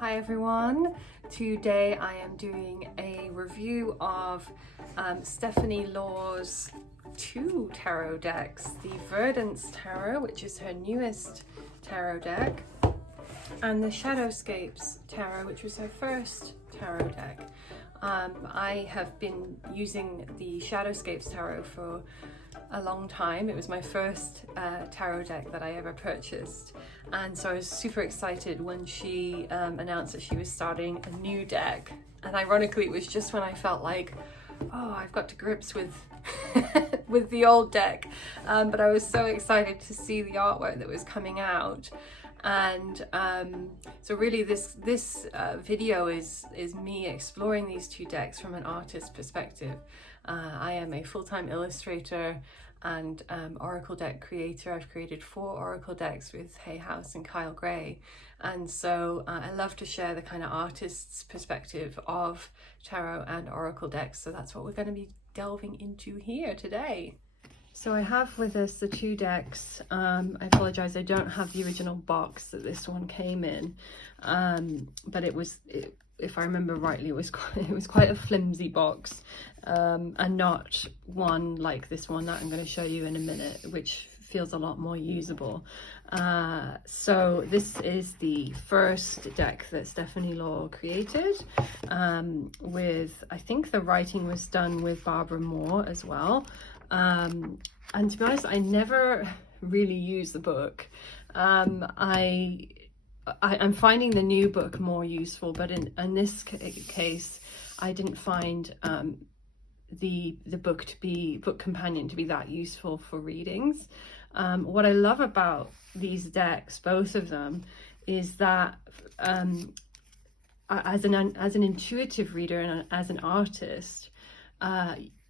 Hi everyone, today I am doing a review of Stephanie Law's two tarot decks, the Verdance Tarot, which is her newest tarot deck, and the Shadowscapes Tarot, which was her first tarot deck. I have been using the Shadowscapes Tarot for a long time. It was my first tarot deck that I ever purchased, and so I was super excited when she announced that she was starting a new deck. And ironically, it was just when I felt like, oh, I've got to grips with with the old deck, but I was so excited to see the artwork that was coming out. And so really this video is me exploring these two decks from an artist's perspective. I am a full-time illustrator and oracle deck creator. I've created 4 oracle decks with Hay House and Kyle Gray, and so I love to share the kind of artist's perspective of tarot and oracle decks, so that's what we're going to be delving into here today. So I have with us the two decks. I apologize, I don't have the original box that this one came in, but if I remember rightly, it was quite a flimsy box, and not one like this one that I'm going to show you in a minute, which feels a lot more usable. So this is the first deck that Stephanie Law created, with, I think the writing was done with Barbara Moore as well. And to be honest, I never really use the book. I'm finding the new book more useful, but in this case, I didn't find the book companion to be that useful for readings. What I love about these decks, both of them, is that as an intuitive reader and as an artist,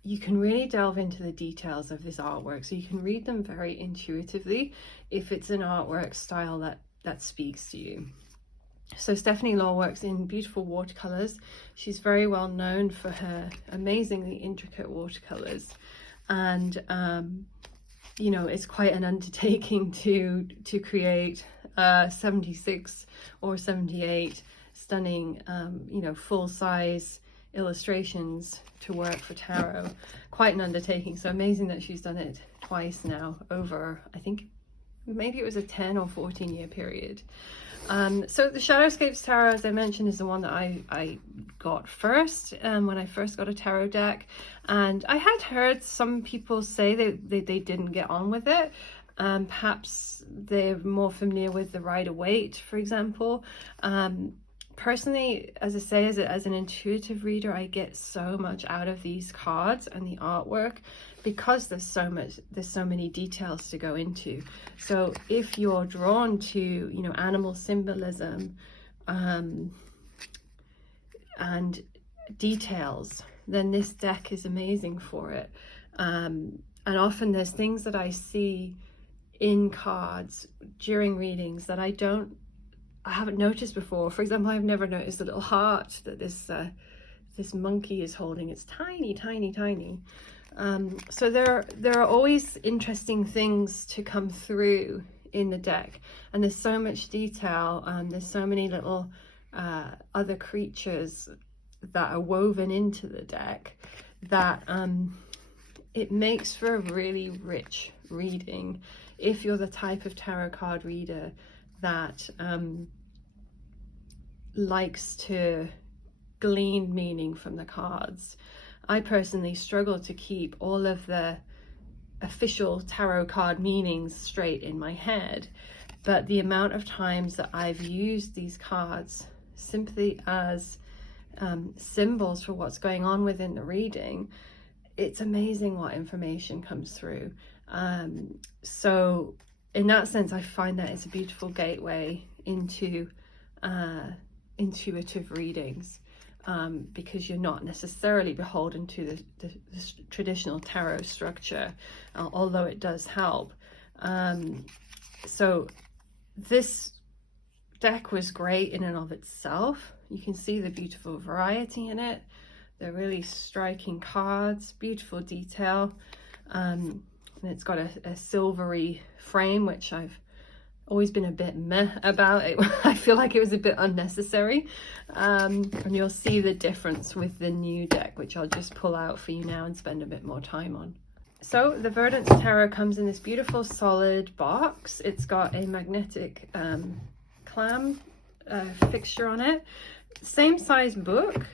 you can really delve into the details of this artwork, so you can read them very intuitively if it's an artwork style that speaks to you. So Stephanie Law works in beautiful watercolors. She's very well known for her amazingly intricate watercolors, and you know, it's quite an undertaking to create 76 or 78 stunning you know, full-size illustrations to work for tarot. Quite an undertaking, so amazing that she's done it twice now over, I think maybe it was a 10 or 14 year period. So the Shadowscapes Tarot, as I mentioned, is the one that I got first when I first got a tarot deck, and I had heard some people say they didn't get on with it. Perhaps they're more familiar with the Rider-Waite, for example. Personally, as I say, as an intuitive reader, I get so much out of these cards and the artwork because there's so many details to go into. So if you're drawn to, you know, animal symbolism and details, then this deck is amazing for it. And often there's things that I see in cards during readings that I haven't noticed before. For example, I've never noticed the little heart that this monkey is holding. It's tiny, tiny, tiny. So there are always interesting things to come through in the deck, and there's so much detail, and there's so many little other creatures that are woven into the deck that it makes for a really rich reading if you're the type of tarot card reader that likes to glean meaning from the cards. I personally struggle to keep all of the official tarot card meanings straight in my head, but the amount of times that I've used these cards simply as symbols for what's going on within the reading, it's amazing what information comes through. So in that sense, I find that it's a beautiful gateway into intuitive readings, because you're not necessarily beholden to the traditional tarot structure, although it does help. So this deck was great in and of itself. You can see the beautiful variety in it. They're really striking cards, beautiful detail. And it's got a silvery frame, which I've always been a bit meh about it. I feel like it was a bit unnecessary, and you'll see the difference with the new deck, which I'll just pull out for you now and spend a bit more time on. So the Verdance Tarot comes in this beautiful solid box. It's got a magnetic clam fixture on it, same size book,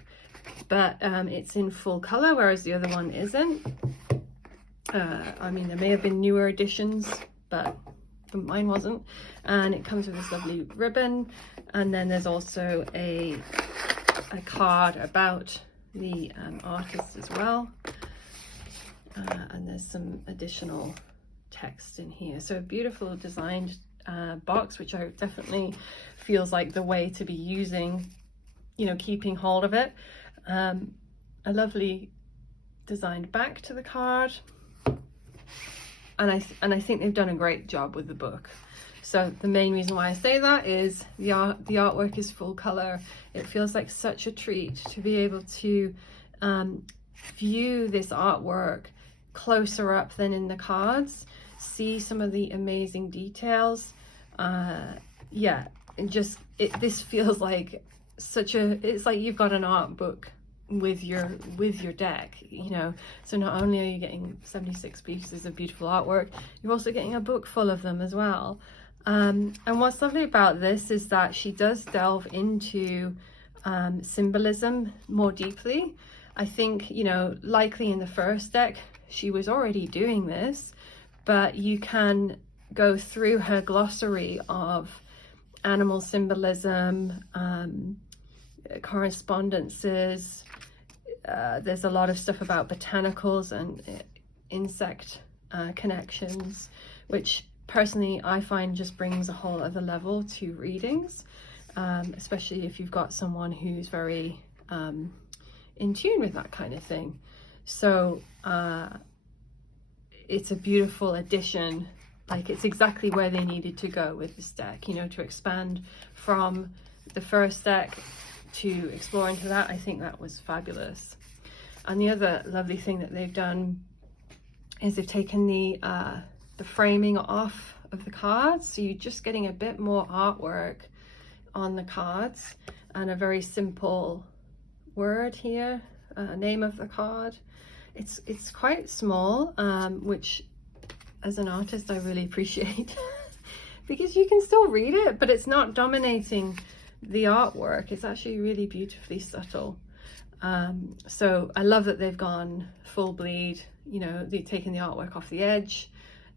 but it's in full color, whereas the other one isn't. I mean, there may have been newer editions, but mine wasn't. And it comes with this lovely ribbon, and then there's also a card about the artist as well, and there's some additional text in here. So a beautiful designed box, which I definitely feels like the way to be using, you know, keeping hold of it. A lovely designed back to the card, and I think they've done a great job with the book. So the main reason why I say that is the artwork is full color. It feels like such a treat to be able to view this artwork closer up than in the cards, see some of the amazing details. Yeah, and just this feels like it's like you've got an art book with your deck, you know. So not only are you getting 76 pieces of beautiful artwork, you're also getting a book full of them as well. And what's lovely about this is that she does delve into symbolism more deeply. I think, you know, likely in the first deck she was already doing this, but you can go through her glossary of animal symbolism, correspondences. There's a lot of stuff about botanicals and insect connections, which personally I find just brings a whole other level to readings, especially if you've got someone who's very in tune with that kind of thing. So it's a beautiful addition. Like, it's exactly where they needed to go with this deck, you know, to expand from the first deck to explore into that. I think that was fabulous. And the other lovely thing that they've done is they've taken the framing off of the cards, so you're just getting a bit more artwork on the cards and a very simple word here, name of the card. It's quite small, which as an artist I really appreciate because you can still read it, but it's not dominating the artwork. It's actually really beautifully subtle. So I love that they've gone full bleed, you know, they've taken the artwork off the edge,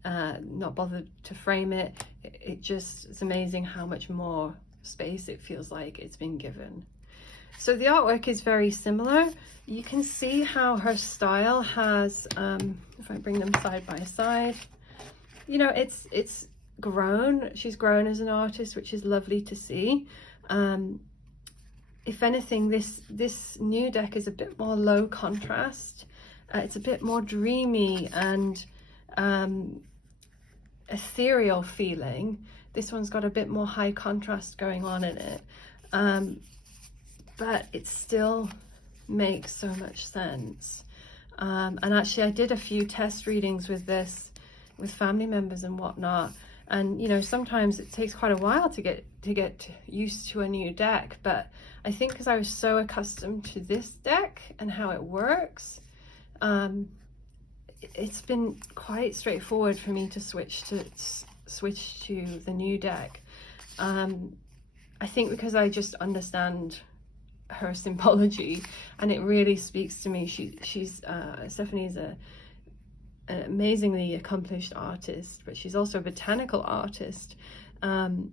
not bothered to frame it. It's amazing how much more space it feels like it's been given. So the artwork is very similar. You can see how her style has, if I bring them side by side, you know, it's grown. She's grown as an artist, which is lovely to see. If anything, this new deck is a bit more low contrast. It's a bit more dreamy and ethereal feeling. This one's got a bit more high contrast going on in it, but it still makes so much sense. And actually I did a few test readings with this with family members and whatnot, and you know, sometimes it takes quite a while to get used to a new deck, but I think because I was so accustomed to this deck and how it works, it's been quite straightforward for me to switch to the new deck. I think because I just understand her symbology, and it really speaks to me. Stephanie is an amazingly accomplished artist, but she's also a botanical artist, and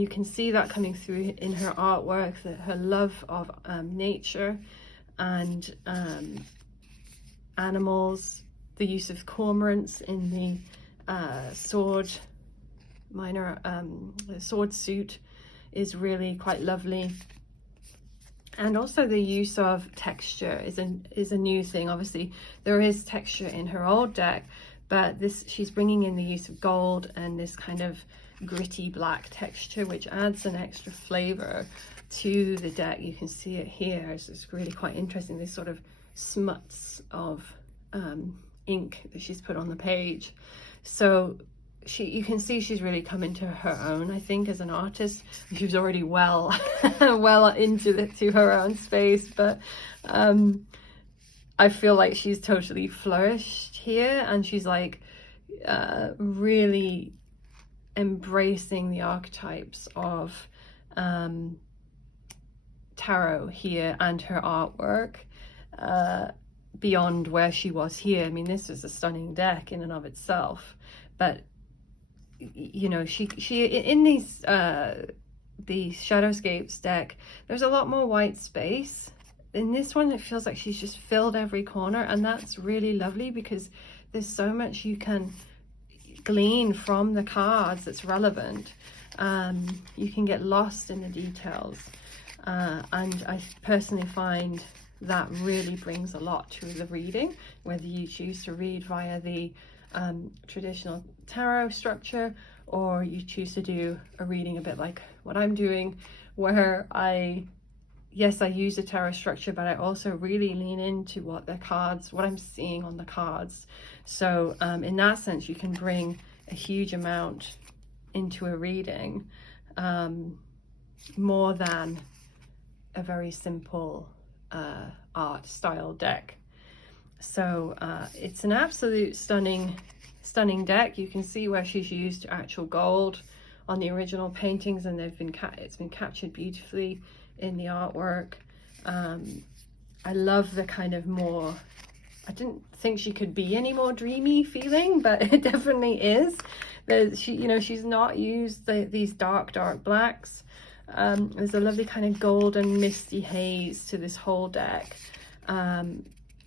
you can see that coming through in her artwork, that her love of nature and animals, the use of cormorants in the sword suit is really quite lovely. And also the use of texture is a new thing. Obviously there is texture in her old deck, but she's bringing in the use of gold and this kind of gritty black texture, which adds an extra flavor to the deck. You can see it here. It's really quite interesting, this sort of smuts of ink that she's put on the page. So you can see she's really come into her own, I think, as an artist. She's already well well into to her own space, but I feel like she's totally flourished here, and she's like really embracing the archetypes of tarot here and her artwork beyond where she was here. I mean, this is a stunning deck in and of itself, but you know, she in these Shadowscapes deck, there's a lot more white space. In this one, it feels like she's just filled every corner, and that's really lovely because there's so much you can glean from the cards that's relevant. You can get lost in the details, and I personally find that really brings a lot to the reading, whether you choose to read via the traditional tarot structure, or you choose to do a reading a bit like what I'm doing, where yes, I use the tarot structure, but I also really lean into what I'm seeing on the cards. So in that sense, you can bring a huge amount into a reading, more than a very simple art style deck. So it's an absolute stunning deck. You can see where she's used actual gold on the original paintings, and it's been captured beautifully in the artwork. I love the kind of more, I didn't think she could be any more dreamy feeling, but it definitely is. She's not used these dark blacks. There's a lovely kind of golden misty haze to this whole deck.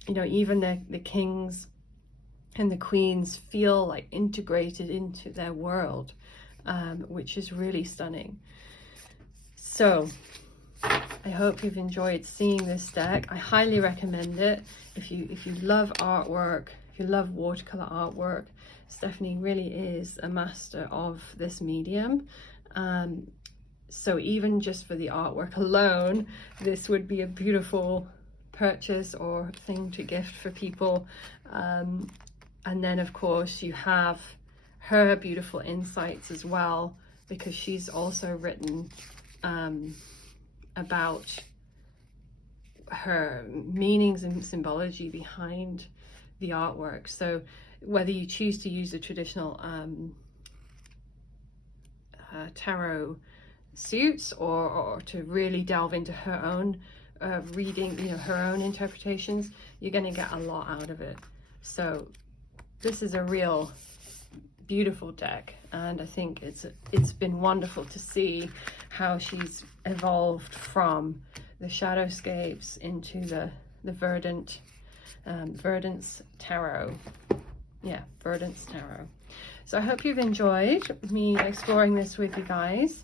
Even the kings and the queens feel like integrated into their world, which is really stunning. So I hope you've enjoyed seeing this deck. I highly recommend it. If you love artwork, if you love watercolor artwork, Stephanie really is a master of this medium. So even just for the artwork alone, this would be a beautiful purchase or thing to gift for people. And then of course you have her beautiful insights as well, because she's also written about her meanings and symbology behind the artwork. So whether you choose to use the traditional tarot suits, or to really delve into her own reading, her own interpretations, you're going to get a lot out of it. So this is a real beautiful deck, and I think it's been wonderful to see how she's evolved from the Shadowscapes into the Verdant, Verdance Tarot. Yeah, Verdance Tarot. So I hope you've enjoyed me exploring this with you guys,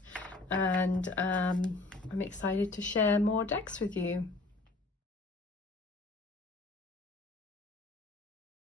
and I'm excited to share more decks with you.